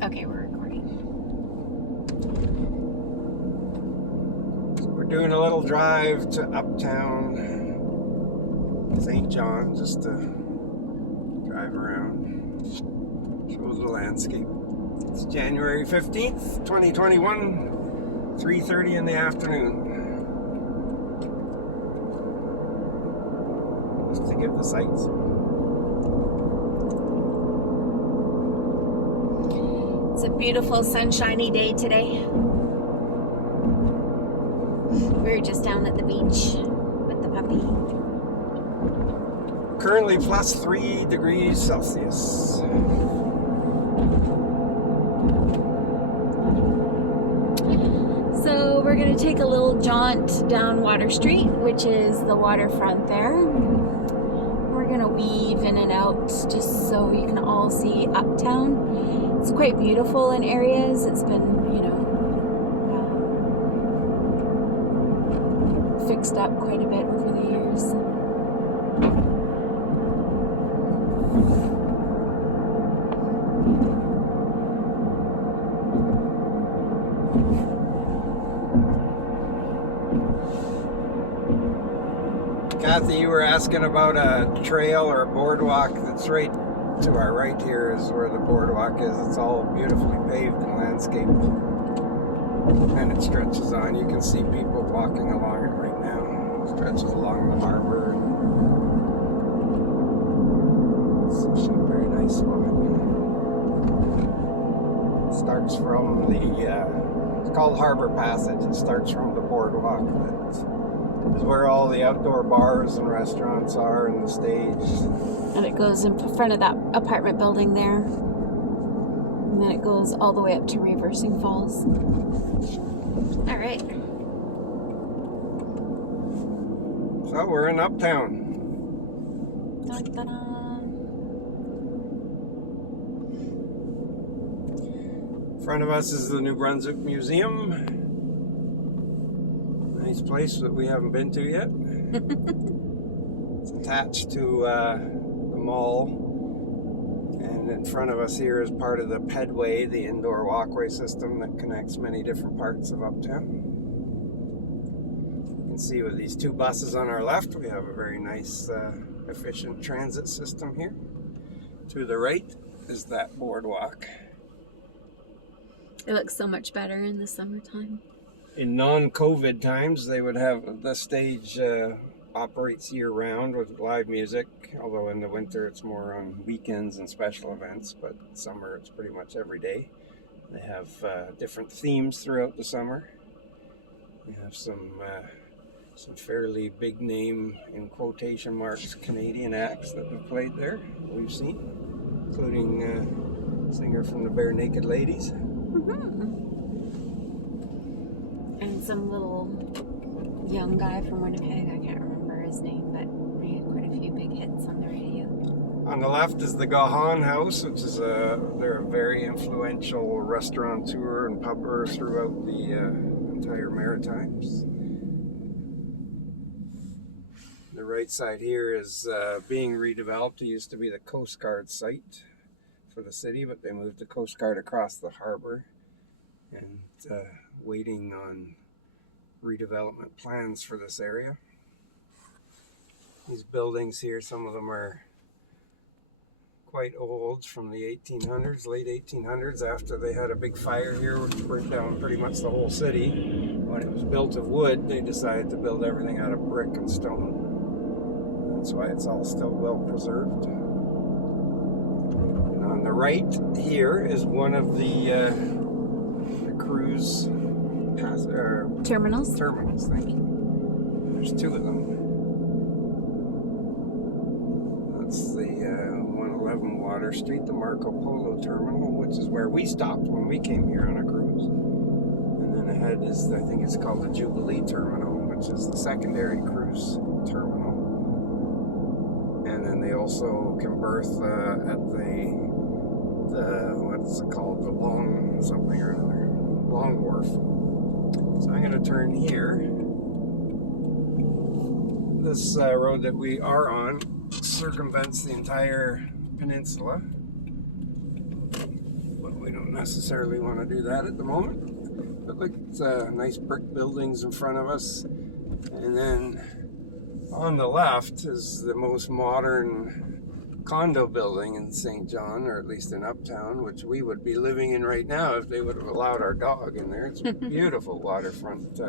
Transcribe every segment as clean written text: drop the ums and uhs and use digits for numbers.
Okay, we're recording. So we're doing a little drive to Uptown, St. John, just to drive around, show the landscape. It's January 15th, 2021, 3:30 in the afternoon. Just to give the sights. It's a beautiful sunshiny day today. We're just down at the beach with the puppy. Currently plus 3 degrees Celsius. So we're going to take a little jaunt down Water Street, which is the waterfront there. We're going to weave in and out just so you can all see Uptown. It's quite beautiful in areas. It's been, fixed up quite a bit over the years. Kathy, you were asking about a trail or a boardwalk that's right to our right here is where the boardwalk is. It's all beautifully paved and landscaped. And it stretches on. You can see people walking along it right now. It stretches along the harbor. It's a very nice spot. It starts from the, it's called Harbor Passage. It starts from the boardwalk. That is where all the outdoor bars and restaurants are and the stage. And it goes in front of that apartment building there. And then it goes all the way up to Reversing Falls. All right. So we're in Uptown. Da-da-da. In front of us is the New Brunswick Museum. Nice place that we haven't been to yet. It's attached to the mall. And in front of us here is part of the pedway, the indoor walkway system that connects many different parts of Uptown. You can see with these two buses on our left, we have a very nice, efficient transit system here. To the right is that boardwalk. It looks so much better in the summertime. In non-COVID times, they would have the stage operates year-round with live music, although in the winter it's more on weekends and special events, but summer it's pretty much every day. They have different themes throughout the summer. We have some fairly big name, in quotation marks, Canadian acts that have played there, we've seen, including a singer from the Bare Naked Ladies. Mm-hmm. And some little young guy from Winnipeg, I can't remember his name, but he had quite a few big hits on the radio. On the left is the Gohan House, which is they're a very influential restaurateur and pubber throughout the entire Maritimes. The right side here is being redeveloped. It used to be the Coast Guard site for the city, but they moved the Coast Guard across the harbor and waiting on redevelopment plans for this area. These buildings here, some of them are quite old, from the 1800s, late 1800s, after they had a big fire here which burned down pretty much the whole city. When it was built of wood, they decided to build everything out of brick and stone. That's why it's all still well preserved. And on the right here is one of the cruise Terminals? Terminals, thank you. There's two of them. That's the 111 Water Street, the Marco Polo Terminal, which is where we stopped when we came here on a cruise. And then ahead is, I think it's called the Jubilee Terminal, which is the secondary cruise terminal. And then they also can berth at the what's it called, the Long something or another, Long Wharf. So I'm going to turn here. This road that we are on circumvents the entire peninsula, but we don't necessarily want to do that at the moment. But look, it's nice brick buildings in front of us. And then on the left is the most modern condo building in St. John, or at least in Uptown, which we would be living in right now if they would have allowed our dog in there. It's a beautiful waterfront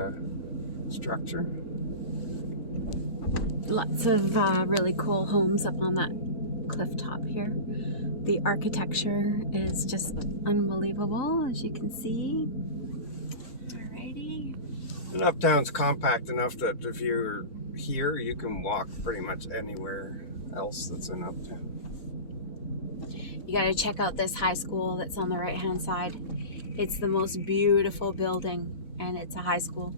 structure. Lots of really cool homes up on that cliff top here. The architecture is just unbelievable, as you can see. Alrighty. And Uptown's compact enough that if you're here, you can walk pretty much anywhere else that's in Uptown. You gotta check out this high school that's on the right-hand side. It's the most beautiful building, and it's a high school.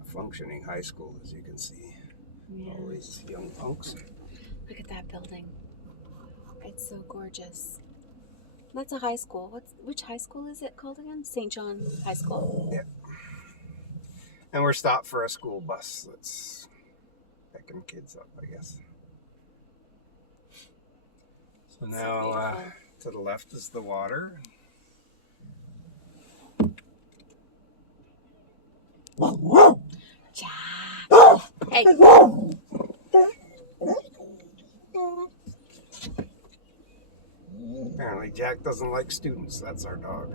A functioning high school, as you can see. Yeah. All these young punks. Look at that building. It's so gorgeous. That's a high school. Which high school is it called again? St. John High School. Yeah. And we're stopped for a school bus that's picking kids up, I guess. So now to the left is the water. Jack. Hey. Apparently Jack doesn't like students. That's our dog.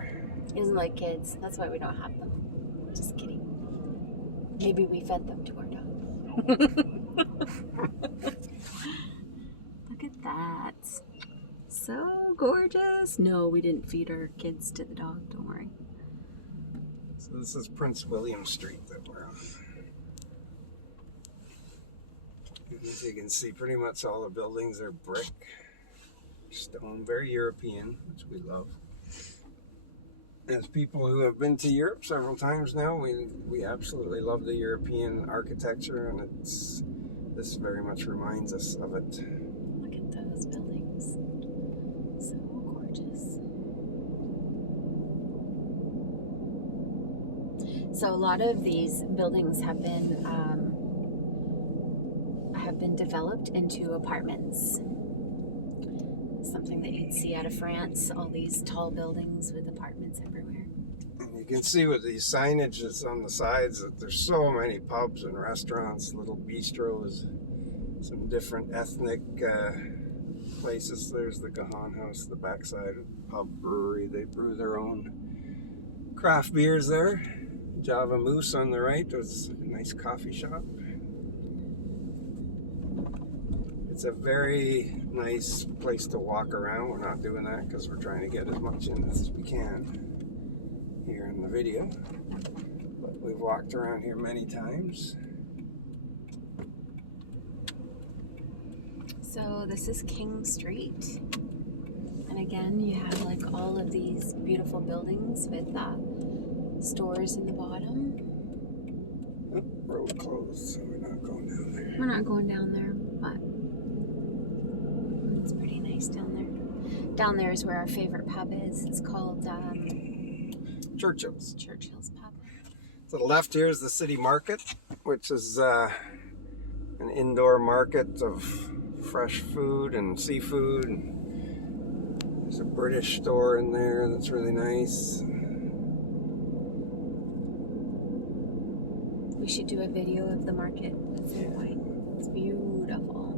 He doesn't like kids. That's why we don't have them. Just kidding. Maybe we fed them to our dog. Look at that. So gorgeous. No, we didn't feed our kids to the dog. Don't worry. So this is Prince William Street that we're on. As you can see, pretty much all the buildings are brick, stone, very European, which we love. As people who have been to Europe several times now, we absolutely love the European architecture, and this very much reminds us of it. Look at those buildings. So gorgeous. So a lot of these buildings have been developed into apartments. Something that you'd see out of France, all these tall buildings with apartments everywhere. And you can see with these signages on the sides that there's so many pubs and restaurants, little bistros, some different ethnic places. There's the Gohan House, the backside pub brewery. They brew their own craft beers there. Java Moose on the right. There's a nice coffee shop. It's a very nice place to walk around. We're not doing that because we're trying to get as much in as we can here in the video. But we've walked around here many times. So this is King Street. And again, you have like all of these beautiful buildings with stores in the bottom. Oh, road closed, so we're not going down there. We're not going down there, but it's pretty nice down there. Down there is where our favorite pub is. It's called Churchill's. Churchill's Pub. To the left here is the city market, which is an indoor market of fresh food and seafood. There's a British store in there that's really nice. We should do a video of the market at some point. It's beautiful.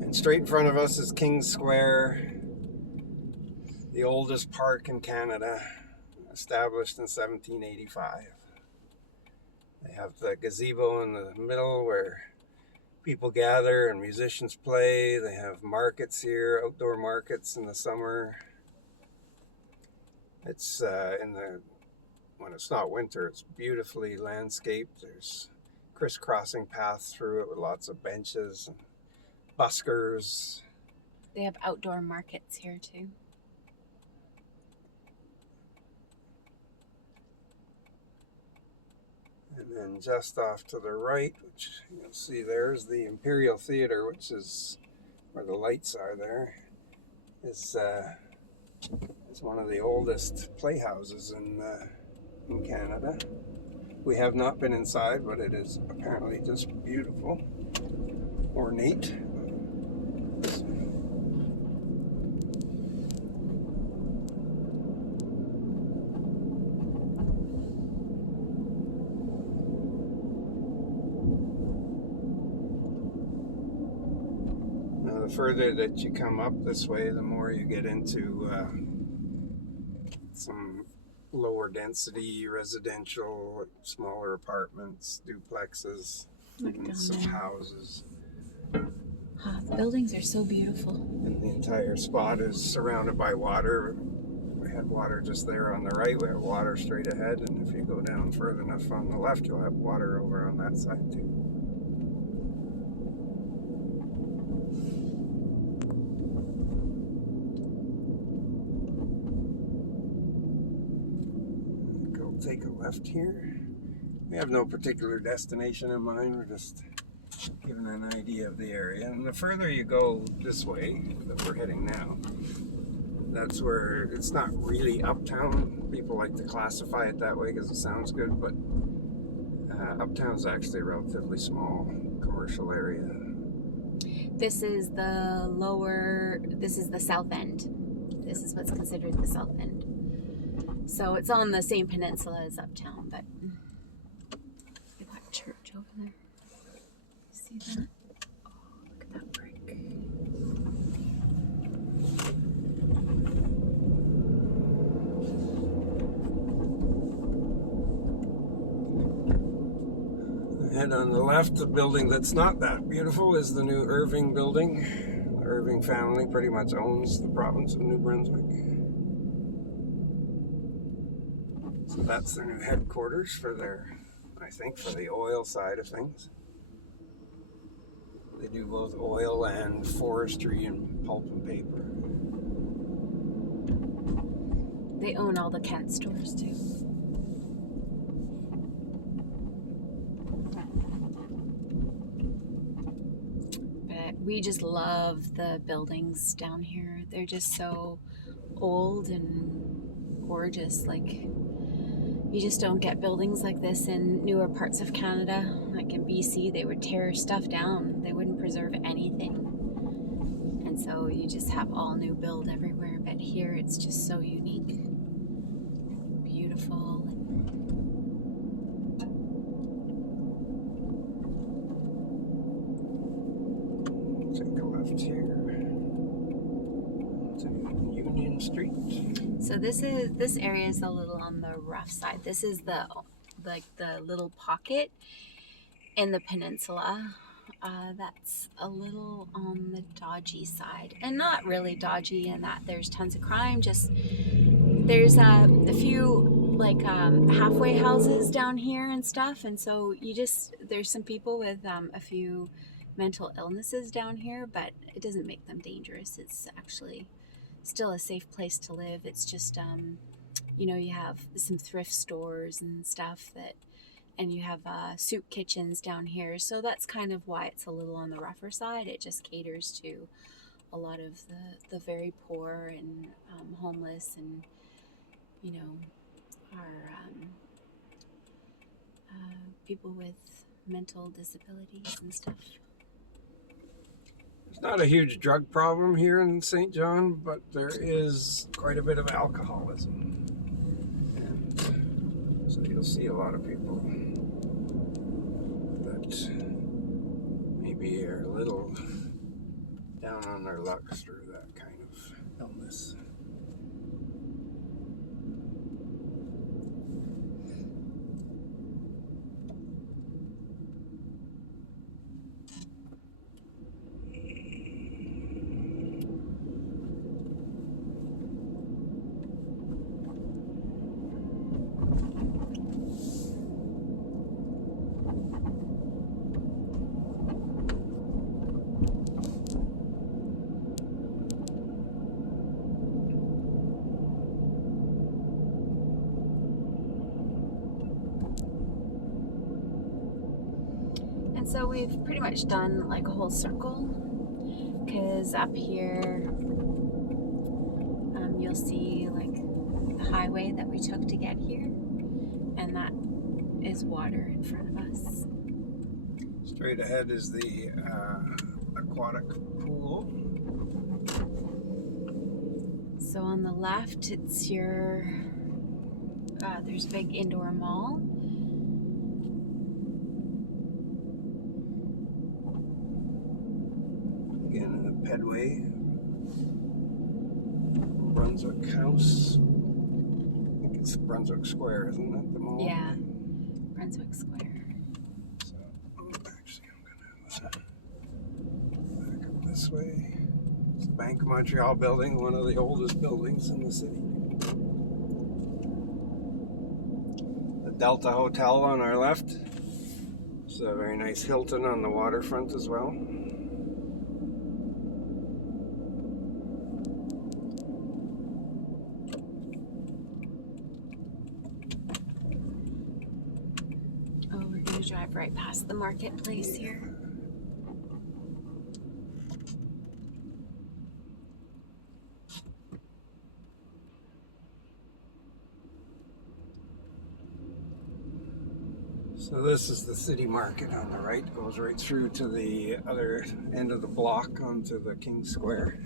And straight in front of us is King Square, the oldest park in Canada, established in 1785. They have the gazebo in the middle where people gather and musicians play. They have markets here, outdoor markets in the summer. It's when it's not winter, it's beautifully landscaped. There's crisscrossing paths through it with lots of benches and buskers. They have outdoor markets here too. And then just off to the right, which you'll see there's the Imperial Theater, which is where the lights are there. It's one of the oldest playhouses in Canada. We have not been inside, but it is apparently just beautiful, ornate. the further that you come up this way, the more you get into some lower density residential, smaller apartments, duplexes, Look and down some there. houses. The buildings are so beautiful. And the entire spot is surrounded by water. We had water just there on the right. We have water straight ahead. And if you go down further enough on the left, you'll have water over on that side too. Go take a left here. We have no particular destination in mind. We're just giving an idea of the area. And the further you go this way that we're heading now, that's where it's not really uptown. People like to classify it that way because it sounds good, but uptown's actually a relatively small commercial area. This is the south end. This is what's considered the south end. So it's on the same peninsula as Uptown, but you got a church over there. See that? Oh, look at that brick. And on the left, the building that's not that beautiful is the new Irving Building. The Irving family pretty much owns the province of New Brunswick. So that's their new headquarters for I think for the oil side of things. They do both oil and forestry and pulp and paper. They own all the Kent stores too. But we just love the buildings down here. They're just so old and gorgeous. Like, you just don't get buildings like this in newer parts of Canada. Like in BC, they would tear stuff down. They wouldn't preserve anything. And so you just have all new build everywhere. But here it's just so unique. Beautiful. Take a left here to Union Street. So this area is a little on the rough side. This is the little pocket in the peninsula. That's a little on the dodgy side, and not really dodgy in that there's tons of crime. Just there's a few like halfway houses down here and stuff, and so there's some people with a few mental illnesses down here, but it doesn't make them dangerous. It's actually still a safe place to live. It's just you have some thrift stores and stuff and you have soup kitchens down here, so that's kind of why it's a little on the rougher side. It just caters to a lot of the very poor and homeless, and our people with mental disabilities and stuff. There's not a huge drug problem here in St. John, but there is quite a bit of alcoholism. And so you'll see a lot of people that maybe are a little down on their luck through that kind of illness. So we've pretty much done like a whole circle, because up here you'll see like the highway that we took to get here, and that is water in front of us. Straight ahead is the Aquatic Pool. So on the left, it's there's a big indoor mall. headway. Brunswick House. I think it's Brunswick Square, isn't it? The mall? Yeah, Brunswick Square. So, actually, I'm going to back up this way. It's the Bank of Montreal building, one of the oldest buildings in the city. The Delta Hotel on our left. It's a very nice Hilton on the waterfront as well. Oh, we're going to drive right past the marketplace here. So this is the city market on the right. It goes right through to the other end of the block onto the King Square.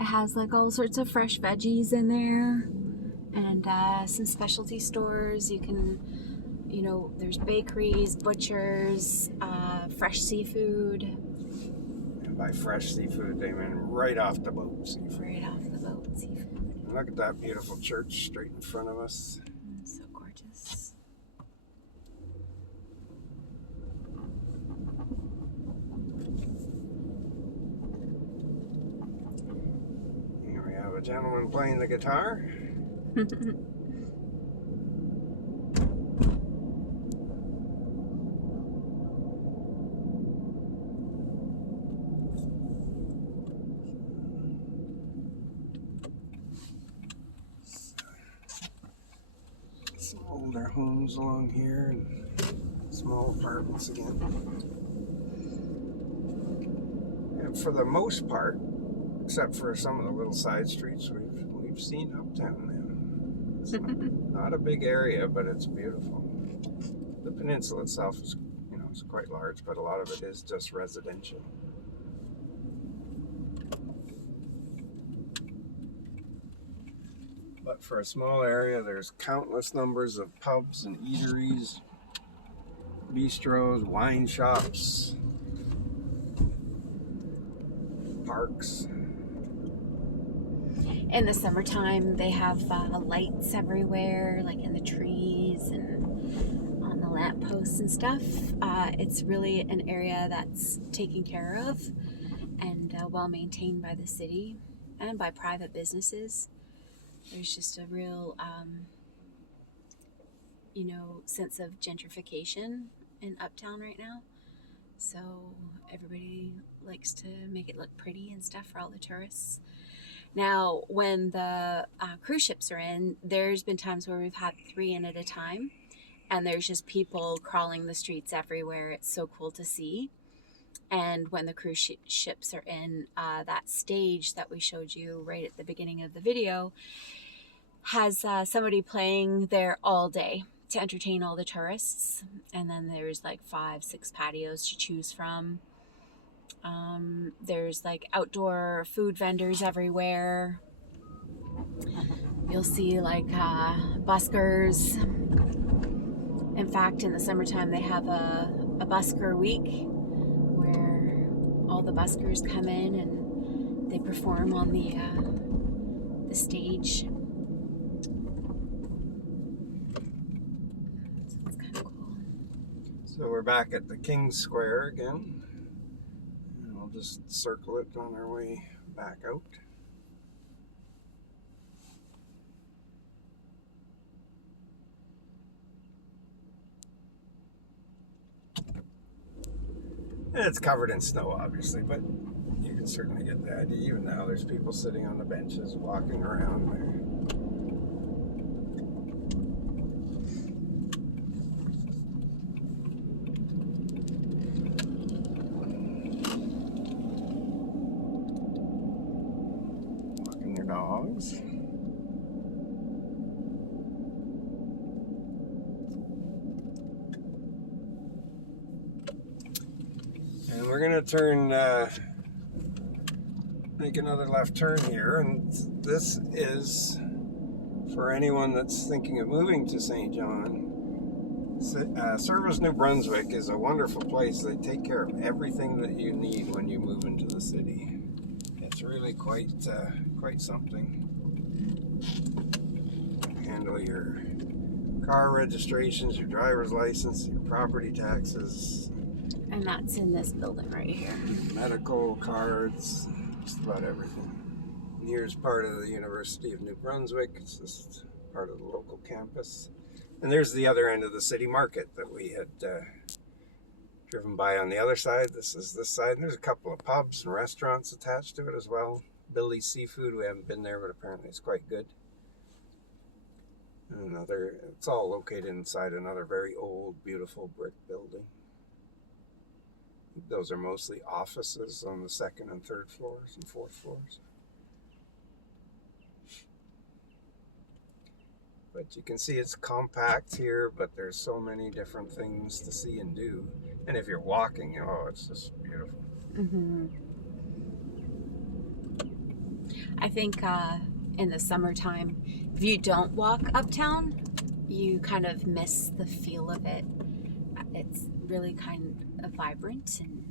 It has like all sorts of fresh veggies in there and some specialty stores. You can, you know, there's bakeries, butchers, fresh seafood. And by fresh seafood, they mean right off the boat seafood. Right off the boat seafood. And look at that beautiful church straight in front of us. So gorgeous. Here we have a gentleman playing the guitar. Some older homes along here and small apartments again. And for the most part, except for some of the little side streets, we've seen Uptown now. It's not a big area, but it's beautiful. The peninsula itself is, you know, it's quite large, but a lot of it is just residential. But for a small area, there's countless numbers of pubs and eateries, bistros, wine shops, parks. In the summertime, they have lights everywhere, like in the trees and on the lampposts and stuff. It's really an area that's taken care of and well maintained by the city and by private businesses. There's just a real, you know, sense of gentrification in Uptown right now. So everybody likes to make it look pretty and stuff for all the tourists. Now, when the cruise ships are in, there's been times where we've had 3 in at a time, and there's just people crawling the streets everywhere. It's so cool to see. And when the cruise ships are in, that stage that we showed you right at the beginning of the video has somebody playing there all day to entertain all the tourists. And then there's like 5-6 patios to choose from. There's like outdoor food vendors everywhere. You'll see like buskers. In fact, in the summertime they have a busker week where all the buskers come in and they perform on the stage. So it's kind of cool. So we're back at the King Square again. We'll just circle it on our way back out. And it's covered in snow, obviously, but you can certainly get the idea. Even now, there's people sitting on the benches, walking around there. Walking their dogs. And we're going to turn, make another left turn here, and this is, for anyone that's thinking of moving to St. John, Service New Brunswick is a wonderful place. They take care of everything that you need when you move into the city. It's really quite something. Handle your car registrations, your driver's license, your property taxes. And that's in this building right here. Medical cards, just about everything. And here's part of the University of New Brunswick. It's just part of the local campus. And there's the other end of the city market that we had driven by on the other side. This is this side. And there's a couple of pubs and restaurants attached to it as well. Billy's Seafood, we haven't been there, but apparently it's quite good. And it's all located inside another very old, beautiful brick building. Those are mostly offices on the second and third floors and fourth floors. But you can see it's compact here, but there's so many different things to see and do. And if you're walking, oh, it's just beautiful. Mm-hmm. I think in the summertime, if you don't walk Uptown, you kind of miss the feel of it. It's really kind of vibrant and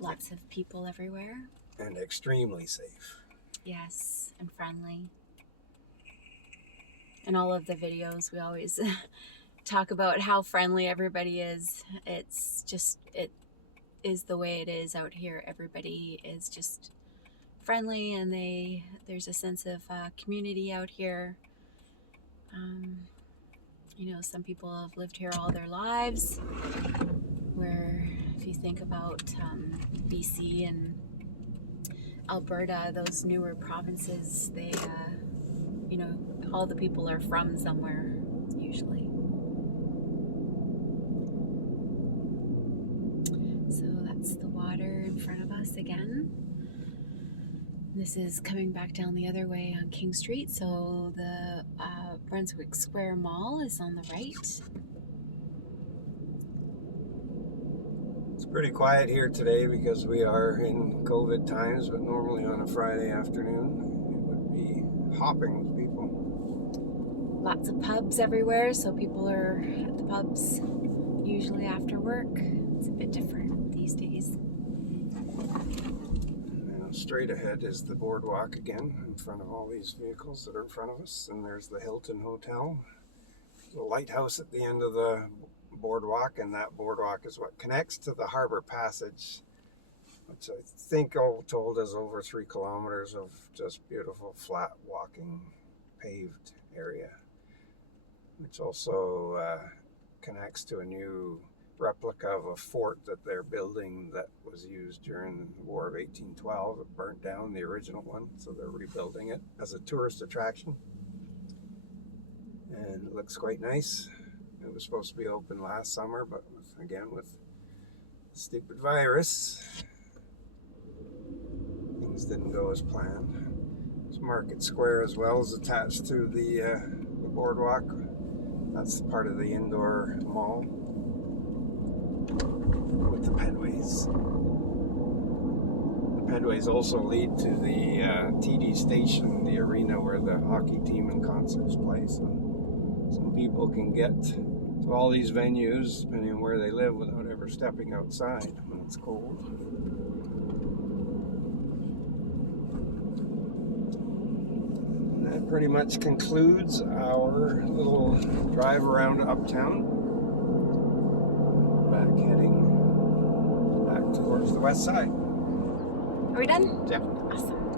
lots of people everywhere. And extremely safe. Yes, and friendly. In all of the videos, we always talk about how friendly everybody is. It is the way it is out here. Everybody is just friendly, and there's a sense of community out here. You know, some people have lived here all their lives, where if you think about BC and Alberta, those newer provinces, they you know, all the people are from somewhere usually. So that's the water in front of us again. This is coming back down the other way on King Street, so the Brunswick Square Mall is on the right. It's pretty quiet here today because we are in COVID times, but normally on a Friday afternoon it would be hopping with people. Lots of pubs everywhere, so people are at the pubs usually after work. It's a bit different these days. Straight ahead is the Boardwalk again, in front of all these vehicles that are in front of us. And there's the Hilton Hotel. The lighthouse at the end of the Boardwalk, and that Boardwalk is what connects to the Harbor Passage, which I think all told is over 3 kilometers of just beautiful flat walking paved area, which also connects to a new replica of a fort that they're building that was used during the War of 1812. It burnt down, the original one, so they're rebuilding it as a tourist attraction. And it looks quite nice. It was supposed to be open last summer, but again with the stupid virus, things didn't go as planned. This Market Square as well is attached to the Boardwalk. That's part of the indoor mall with the pedways. The pedways also lead to the TD station, the arena where the hockey team and concerts play. So some people can get to all these venues, depending on where they live, without ever stepping outside when it's cold. And that pretty much concludes our little drive around Uptown. Heading back towards the west side. Are we done? Yeah. Awesome.